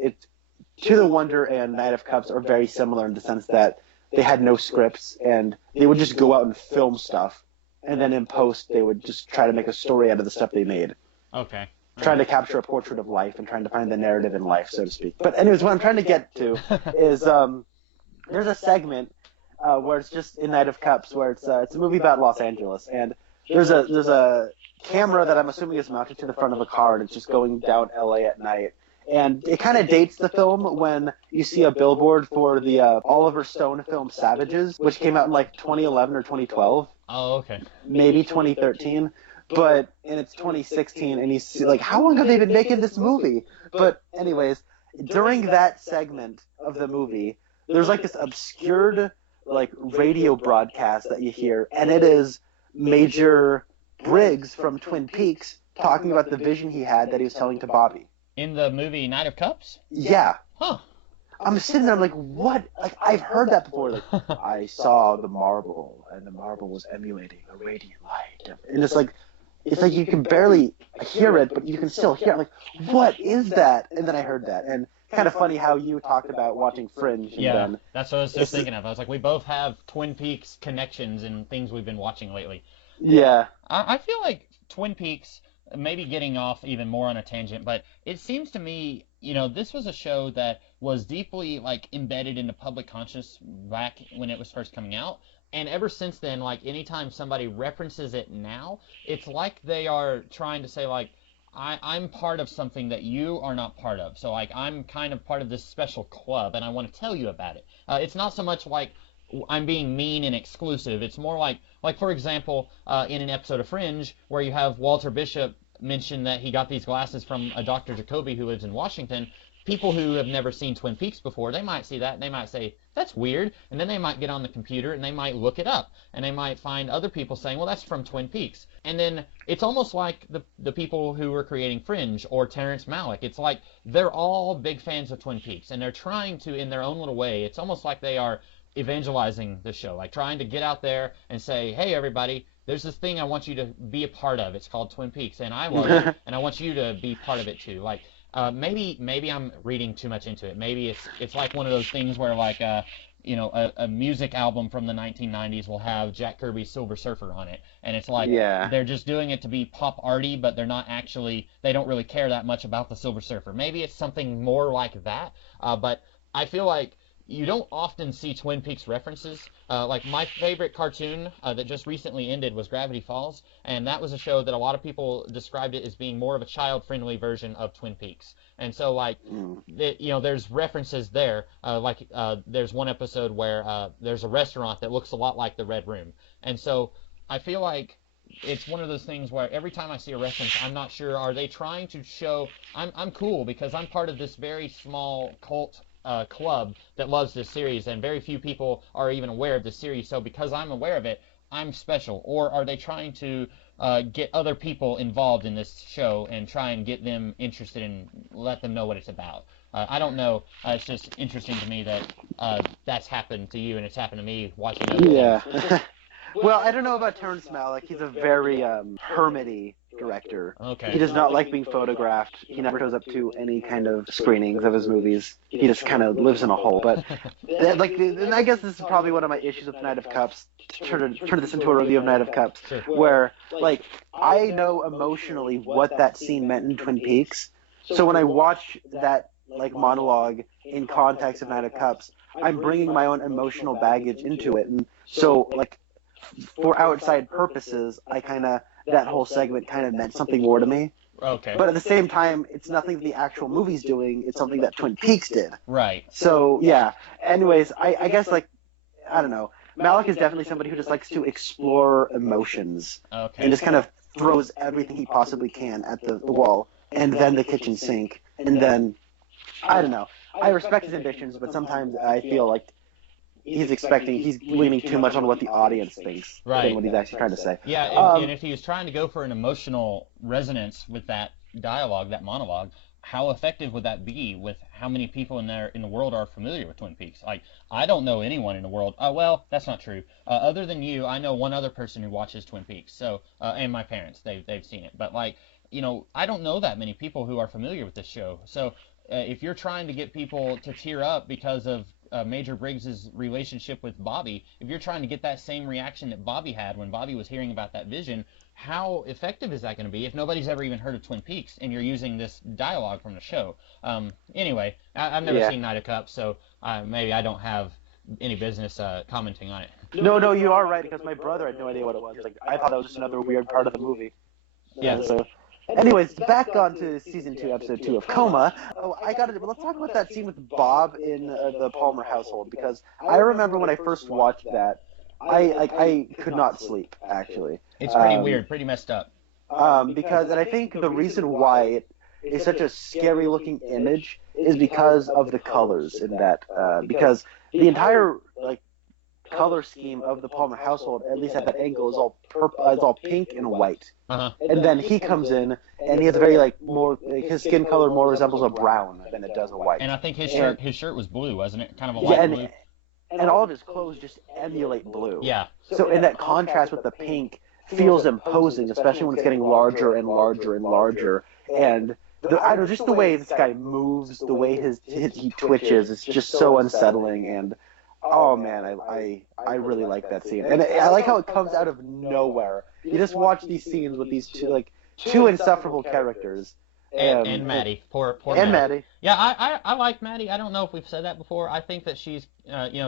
To the Wonder and Knight of Cups are very similar in the sense that they had no scripts and they would just go out and film stuff, and then in post they would just try to make a story out of the stuff they made. Okay. Trying to capture a portrait of life and trying to find the narrative in life, so to speak. But anyways, what I'm trying to get to is there's a segment where it's just in Knight of Cups where it's a movie about Los Angeles, and there's a camera that I'm assuming is mounted to the front of a car and it's just going down LA at night. And it kind of dates the film when you see a billboard for the Oliver Stone film Savages, which came out in like 2011 or 2012. Oh, okay. Maybe 2013. And it's 2016, and you see, like, how long have they been making this movie? But anyways, during that segment of the movie, there's like this obscured like radio broadcast that you hear, and it is Major Briggs from Twin Peaks talking about the vision he had that he was telling to Bobby. In the movie Knight of Cups? Yeah. Huh. I'm sitting there, I'm like, what? Like, I've heard that before. Like, I saw the marble, and the marble was emulating a radiant light. And it's like you can barely hear it, but you can still hear it. I'm like, what is that? And then I heard that. And kind of funny how you talked about watching Fringe. And yeah, that's what I was just thinking of. I was like, we both have Twin Peaks connections and things we've been watching lately. Yeah. I feel like Twin Peaks, maybe getting off even more on a tangent, but it seems to me, this was a show that was deeply, like, embedded into public consciousness back when it was first coming out. And ever since then, like, anytime somebody references it now, it's like they are trying to say, like, I'm part of something that you are not part of. So, like, I'm kind of part of this special club, and I want to tell you about it. It's not so much like I'm being mean and exclusive. It's more like for example, in an episode of Fringe, where you have Walter Bishop mention that he got these glasses from a Dr. Jacoby who lives in Washington. People who have never seen Twin Peaks before, they might see that and they might say, that's weird. And then they might get on the computer and they might look it up. And they might find other people saying, well, that's from Twin Peaks. And then it's almost like the people who were creating Fringe or Terrence Malick. It's like they're all big fans of Twin Peaks. And they're trying to, in their own little way, it's almost like they are evangelizing the show. Like trying to get out there and say, hey, everybody, there's this thing I want you to be a part of. It's called Twin Peaks. And I love it. And I want you to be part of it too. Like, maybe I'm reading too much into it. Maybe it's like one of those things where like a music album from the 1990s will have Jack Kirby's Silver Surfer on it, and it's like Yeah. they're just doing it to be pop arty, but they don't really care that much about the Silver Surfer. Maybe it's something more like that, but I feel like you don't often see Twin Peaks references. Like my favorite cartoon that just recently ended was Gravity Falls, and that was a show that a lot of people described it as being more of a child-friendly version of Twin Peaks. And so, like, there's references there. There's one episode where there's a restaurant that looks a lot like the Red Room. And so I feel like it's one of those things where every time I see a reference, I'm not sure, are they trying to show I'm cool because I'm part of this very small cult club that loves this series, and very few people are even aware of this series. So because I'm aware of it, I'm special. Or are they trying to get other people involved in this show and try and get them interested and let them know what it's about? I don't know. It's just interesting to me that that's happened to you and it's happened to me watching other Yeah. Well, I don't know about Terrence Malick. He's a very hermity director. Okay. He does not like being photographed. He never shows up to any kind of screenings of his movies. He just kind of lives in a hole. But and I guess this is probably one of my issues with Knight of Cups. Turn this into a review of Knight of Cups, Sure. where I know emotionally what that scene meant in Twin Peaks. So when I watch that monologue in context of Knight of Cups, I'm bringing my own emotional baggage into it, and so for outside purposes, that whole segment kind of meant something more to me. Okay. But at the same time, it's nothing that the actual movie's doing. It's something that Twin Peaks did. Right. So, yeah. Anyways, I guess, I don't know. Malick is definitely somebody who just likes to explore emotions. Okay. And just kind of throws everything he possibly can at the wall, and then the kitchen sink. And then, I don't know. I respect his ambitions, but sometimes I feel like he's leaning too much on what the audience thinks than what he's actually trying to say. Yeah, and if he was trying to go for an emotional resonance with that dialogue, that monologue, how effective would that be with how many people in the world are familiar with Twin Peaks? I don't know anyone in the world. Well, that's not true. Other than you, I know one other person who watches Twin Peaks. So, and my parents, they've seen it. But I don't know that many people who are familiar with this show. So, if you're trying to get people to tear up because of Major Briggs's relationship with Bobby, if you're trying to get that same reaction that Bobby had when Bobby was hearing about that vision, how effective is that going to be if nobody's ever even heard of Twin Peaks and you're using this dialogue from the show? Anyway, I've never seen Knight of Cups, so maybe I don't have any business commenting on it. No, you are right, because my brother had no idea what it was. I thought that was just another weird part of the movie. Yeah. So, anyways, back on to season 2, episode 2 of Coma. Let's talk about that scene with Bob in the Palmer household, because I remember when I first watched that, I could not sleep, actually. It's pretty weird, pretty messed up. And I think the reason why it is such a scary looking image is because of the colors in that, because the entire color scheme of the Palmer household, at least at that angle, is all pink and white. Uh-huh. And then he comes in, and he has a very his skin color more resembles a brown than it does a white. And I think his shirt was blue, wasn't it? Kind of a light blue. And all of his clothes just emulate blue. Yeah. So in that contrast with the pink, feels imposing, especially when it's getting larger and larger and larger. And just the way this guy moves, the way he twitches, it's just so unsettling. And oh man, I really like that scene, and I like how it comes out of nowhere. You just watch these scenes with these two insufferable characters. And Maddie, poor and Maddie. Yeah, I like Maddie. I don't know if we've said that before. I think that she's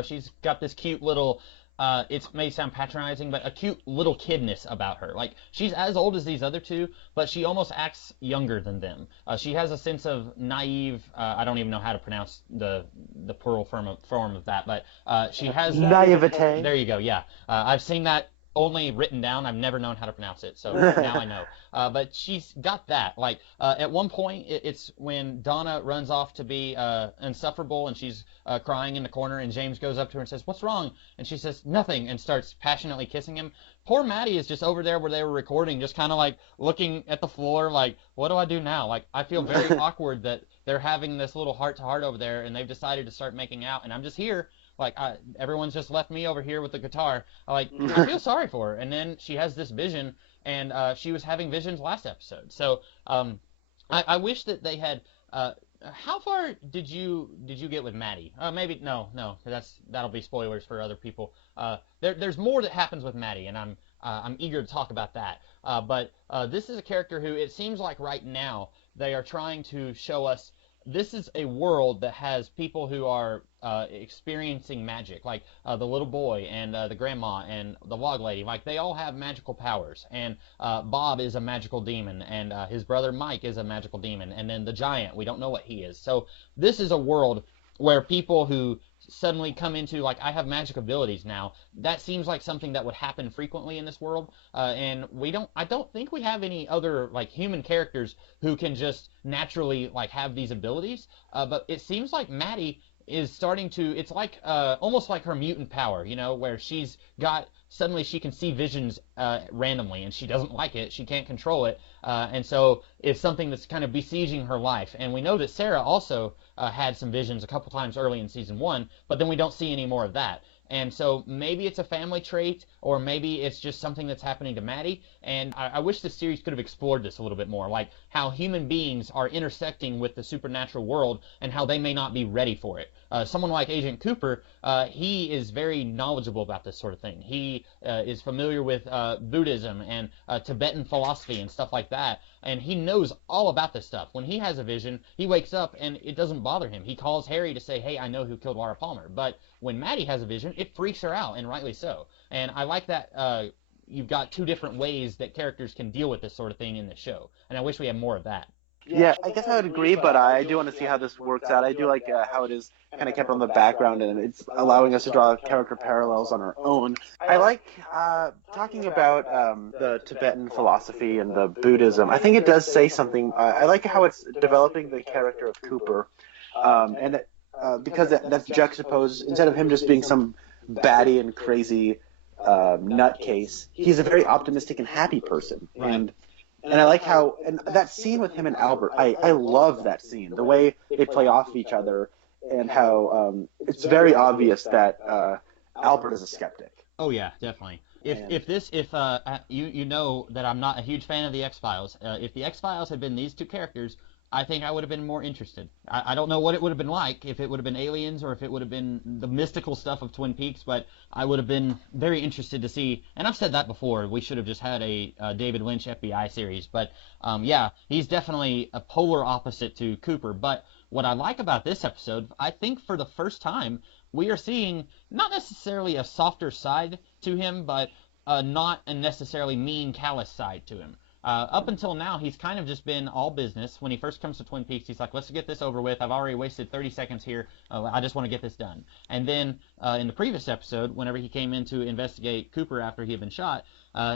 she's got this cute little. It may sound patronizing, but a cute little kidness about her. She's as old as these other two, but she almost acts younger than them. She has a sense of naive. I don't even know how to pronounce the plural form of that, but she has naivete. There you go. Yeah, I've seen that only written down. I've never known how to pronounce it, so now I know. But she's got that. At one point, it's when Donna runs off to be insufferable, and she's crying in the corner, and James goes up to her and says, "What's wrong?" And she says, "Nothing," and starts passionately kissing him. Poor Maddie is just over there where they were recording, just kind of looking at the floor, what do I do now? I feel very awkward that they're having this little heart-to-heart over there, and they've decided to start making out, and I'm just here. Everyone's just left me over here with the guitar. I feel sorry for her. And then she has this vision, and she was having visions last episode. So I wish that they had How far did you get with Maddie? Maybe no, that'll be spoilers for other people. There's more that happens with Maddie, and I'm eager to talk about that. But this is a character who it seems like right now they are trying to show us this is a world that has people who are experiencing magic, like the little boy and the grandma and the log lady. Like they all have magical powers, and Bob is a magical demon, and his brother Mike is a magical demon, and then the giant, we don't know what he is. So this is a world where people who suddenly come into like I have magic abilities now. That seems like something that would happen frequently in this world, and I don't think we have any other like human characters who can just naturally like have these abilities. But it seems like Maddie is starting to. It's like almost like her mutant power, where she's got suddenly she can see visions randomly, and she doesn't like it. She can't control it, and so it's something that's kind of besieging her life. And we know that Sarah also had some visions a couple times early in season 1, but then we don't see any more of that. And so maybe it's a family trait, or maybe it's just something that's happening to Maddie. And I wish the series could have explored this a little bit more, like how human beings are intersecting with the supernatural world and how they may not be ready for it. Someone like Agent Cooper, he is very knowledgeable about this sort of thing. He is familiar with Buddhism and Tibetan philosophy and stuff like that, and he knows all about this stuff. When he has a vision, he wakes up and it doesn't bother him. He calls Harry to say, hey, I know who killed Laura Palmer. But when Maddie has a vision, it freaks her out, and rightly so. And I like that you've got two different ways that characters can deal with this sort of thing in the show, and I wish we had more of that. Yeah, I guess I would agree, but I do want to see how this works out. I do like how it is kind of kept on the background, and it's allowing us to draw character parallels on our own. I like talking about the Tibetan philosophy and the Buddhism. I think it does say something. I like how it's developing the character of Cooper, because that's juxtaposed, instead of him just being some batty and crazy nutcase, he's a very optimistic and happy person. Right. And I like how, and that scene with him and Albert, I love that scene. The way they play off each other, and how it's very obvious that Albert is a skeptic. Oh yeah, definitely. If you know that I'm not a huge fan of the X-Files. If the X-Files had been these two characters, I think I would have been more interested. I don't know what it would have been like, if it would have been aliens or if it would have been the mystical stuff of Twin Peaks, but I would have been very interested to see, and I've said that before, we should have just had a David Lynch FBI series, but yeah, he's definitely a polar opposite to Cooper. But what I like about this episode, I think for the first time, we are seeing not necessarily a softer side to him, but not a necessarily mean, callous side to him. Up until now, he's kind of just been all business. When he first comes to Twin Peaks, he's like, let's get this over with. I've already wasted 30 seconds here. I just want to get this done. And then in the previous episode, whenever he came in to investigate Cooper after he had been shot,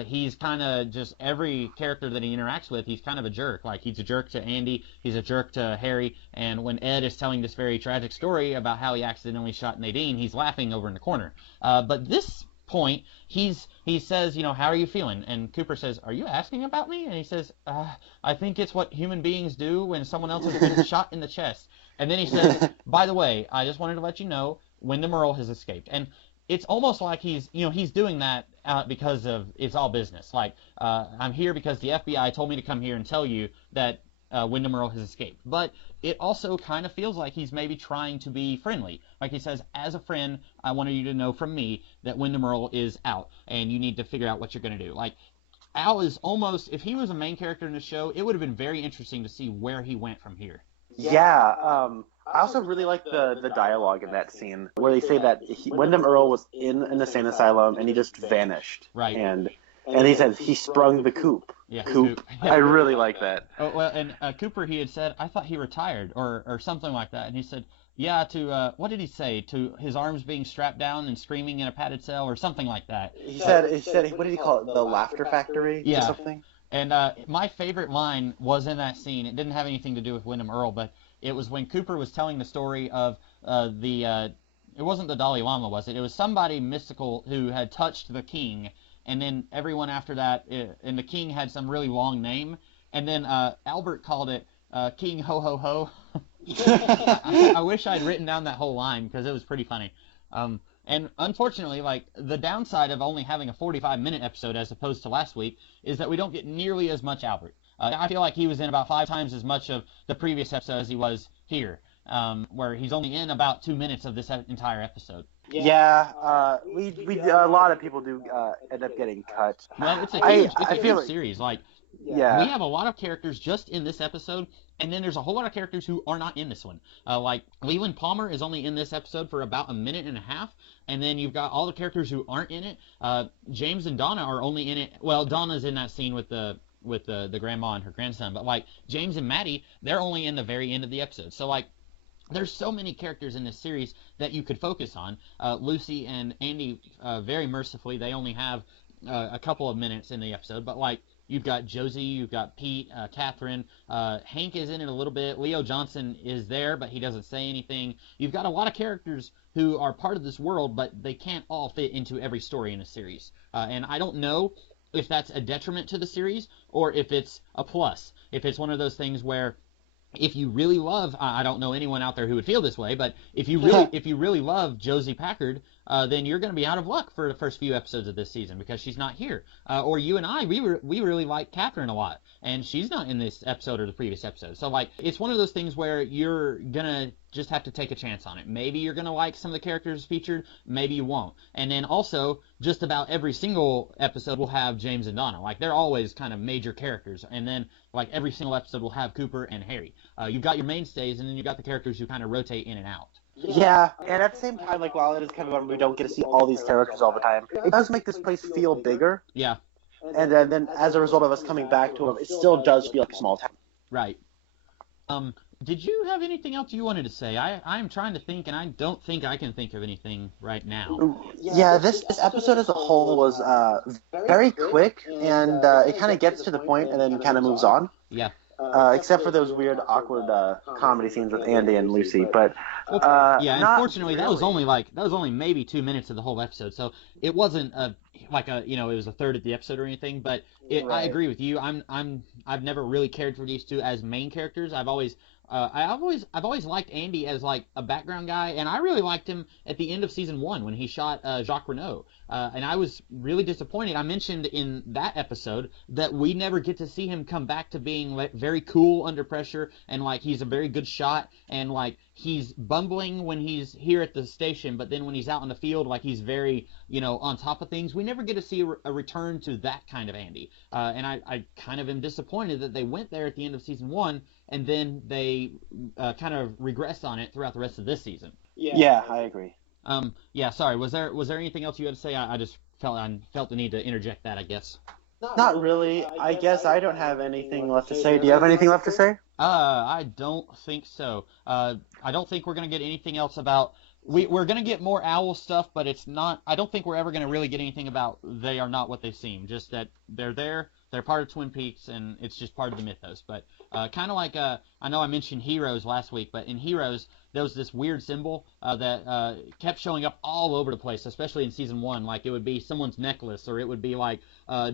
he's kind of just every character that he interacts with, he's kind of a jerk. Like, he's a jerk to Andy, he's a jerk to Harry, and when Ed is telling this very tragic story about how he accidentally shot Nadine, he's laughing over in the corner. But this point, he says, how are you feeling? And Cooper says, are you asking about me? And he says, I think it's what human beings do when someone else has been shot in the chest. And then he says, by the way, I just wanted to let you know, Wyndham Earle has escaped. And it's almost like he's doing that because of it's all business. Like, I'm here because the FBI told me to come here and tell you that Wyndham Earle has escaped. But it also kind of feels like he's maybe trying to be friendly. Like he says, as a friend, I wanted you to know from me that Wyndham Earle is out, and you need to figure out what you're going to do. Like, Al is almost, if he was a main character in the show, it would have been very interesting to see where he went from here. Yeah, I also really like the dialogue in that scene, where they say that Wyndham Earle was in an insane asylum, and he just vanished. Right. And he says he sprung the coop. Yeah, coop. I really like that. Oh, well, and Cooper, he had said, I thought he retired, or something like that. And he said, yeah, to, what did he say? To his arms being strapped down and screaming in a padded cell, or something like that. He said, what did he call it? The Laughter Factory? Yeah. Or something? And my favorite line was in that scene. It didn't have anything to do with Wyndham Earle, but it was when Cooper was telling the story of it wasn't the Dalai Lama, was it? It was somebody mystical who had touched the king, and then everyone after that, and the king had some really long name, and then Albert called it King Ho Ho Ho. I wish I'd written down that whole line, because it was pretty funny. And unfortunately, like, the downside of only having a 45-minute episode as opposed to last week is that we don't get nearly as much Albert. I feel like he was in about 5 times as much of the previous episode as he was here, where he's only in about 2 minutes of this entire episode. Yeah, we a lot of people do end up getting cut. Well, it's a huge like, series. Like, yeah, we have a lot of characters just in this episode, and then there's a whole lot of characters who are not in this one. Like, Leland Palmer is only in this episode for about a minute and a half, and then you've got all the characters who aren't in it. James and Donna are only in it. Well, Donna's in that scene with the grandma and her grandson, but like James and Maddie, they're only in the very end of the episode. So like, there's so many characters in this series that you could focus on. Lucy and Andy, very mercifully, they only have a couple of minutes in the episode, but like, you've got Josie, you've got Pete, Catherine, Hank is in it a little bit, Leo Johnson is there, but he doesn't say anything. You've got a lot of characters who are part of this world, but they can't all fit into every story in a series. And I don't know if that's a detriment to the series or if it's a plus. If it's one of those things where if you really love, I don't know anyone out there who would feel this way, but if you really love Josie Packard, then you're going to be out of luck for the first few episodes of this season because she's not here. Or you and I, we really like Catherine a lot, and she's not in this episode or the previous episode. So like, it's one of those things where you're gonna just have to take a chance on it. Maybe you're gonna like some of the characters featured, maybe you won't. And then also, just about every single episode will have James and Donna. Like, they're always kind of major characters. And then like, every single episode will have Cooper and Harry. You've got your mainstays, and then you've got the characters who kind of rotate in and out. Yeah, and at the same time, like, while it is kind of we don't get to see all these characters all the time, it does make this place feel bigger. Yeah. And then as a result of us coming back to them, it still does feel like a small town. Right. Did you have anything else you wanted to say? I'm trying to think, and I don't think I can think of anything right now. Yeah, this episode as a whole was very quick, and it kind of gets to the point and then kind of moves on. Yeah. Except for those weird, awkward comedy scenes with Andy and Lucy, but unfortunately, that was only maybe 2 minutes of the whole episode, so it wasn't it was a third of the episode or anything. But right. I agree with you. I've never really cared for these two as main characters. I've always liked Andy as like a background guy, and I really liked him at the end of season 1 when he shot Jacques Renault. And I was really disappointed. I mentioned in that episode that we never get to see him come back to being like very cool under pressure, and like he's a very good shot, and like he's bumbling when he's here at the station, but then when he's out in the field, like he's very, on top of things. We never get to see a return to that kind of Andy. And I kind of am disappointed that they went there at the end of season 1, and then they kind of regressed on it throughout the rest of this season. Yeah, I agree. Sorry. Was there anything else you had to say? I just felt the need to interject that, I guess. Not really. I guess I don't have anything left to say. Do you have anything left to say? I don't think so. I don't think we're going to get anything else about... We're going to get more owl stuff, but it's not... I don't think we're ever going to really get anything about they are not what they seem. Just that they're there, they're part of Twin Peaks, and it's just part of the mythos. But kind of like... I know I mentioned Heroes last week, but in Heroes, there was this weird symbol that kept showing up all over the place, especially in season 1. Like, it would be someone's necklace, or it would be like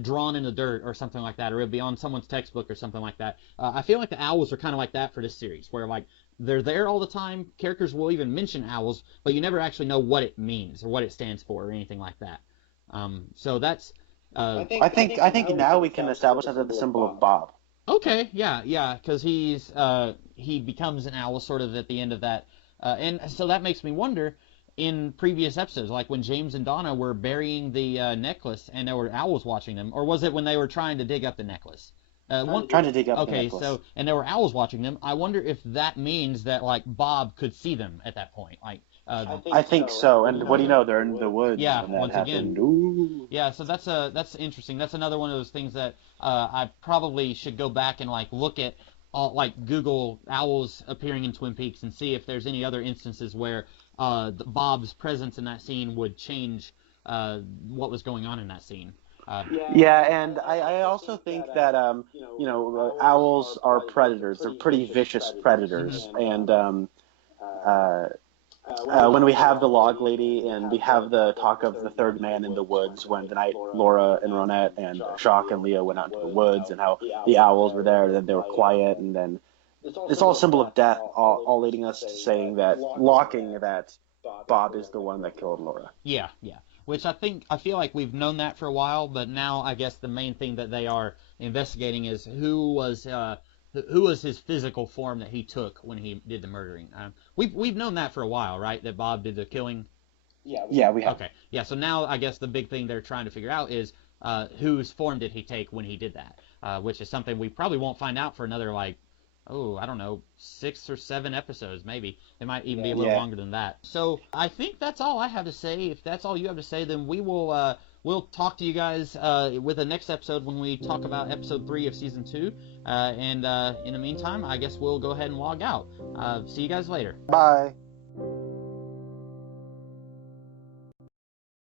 drawn in the dirt or something like that, or it would be on someone's textbook or something like that. I feel like the owls are kind of like that for this series, where like they're there all the time. Characters will even mention owls, but you never actually know what it means or what it stands for or anything like that. So that's... I think now we can establish that as the symbol of Bob. Okay, yeah, because he becomes an owl sort of at the end of that, and so that makes me wonder, in previous episodes, like when James and Donna were burying the necklace and there were owls watching them, or was it when they were trying to dig up the necklace? Trying to dig up the necklace. Okay, so, and there were owls watching them. I wonder if that means that, like, Bob could see them at that point, like... I think so. And what do you know? They're in the woods. Yeah, when that once happened. again. Ooh. Yeah, so that's interesting. That's another one of those things that I probably should go back and like look at, like Google owls appearing in Twin Peaks and see if there's any other instances where Bob's presence in that scene would change what was going on in that scene. Yeah, and I also think that owls are predators. They're pretty vicious predators, and when we have the log lady and we have the talk of the third man in the woods, when the night Laura and Ronette and Jacques and Leo went out into the woods, and how the owls were there, and then they were quiet, and then it's all a symbol of death, all leading us to saying that, locking that Bob is the one that killed Laura. Yeah. which I feel like we've known that for a while, but now I guess the main thing that they are investigating is who was his physical form that he took when he did the murdering. We've known that for a while, right? That Bob did the killing. Yeah, we have. Okay, yeah. So now I guess the big thing they're trying to figure out is whose form did he take when he did that, which is something we probably won't find out for another I don't know, 6 or 7 episodes maybe. It might even be a little longer than that. So I think that's all I have to say. If that's all you have to say, then we will we'll talk to you guys with the next episode when we talk about episode 3 of season 2. And in the meantime, I guess we'll go ahead and log out. See you guys later. Bye.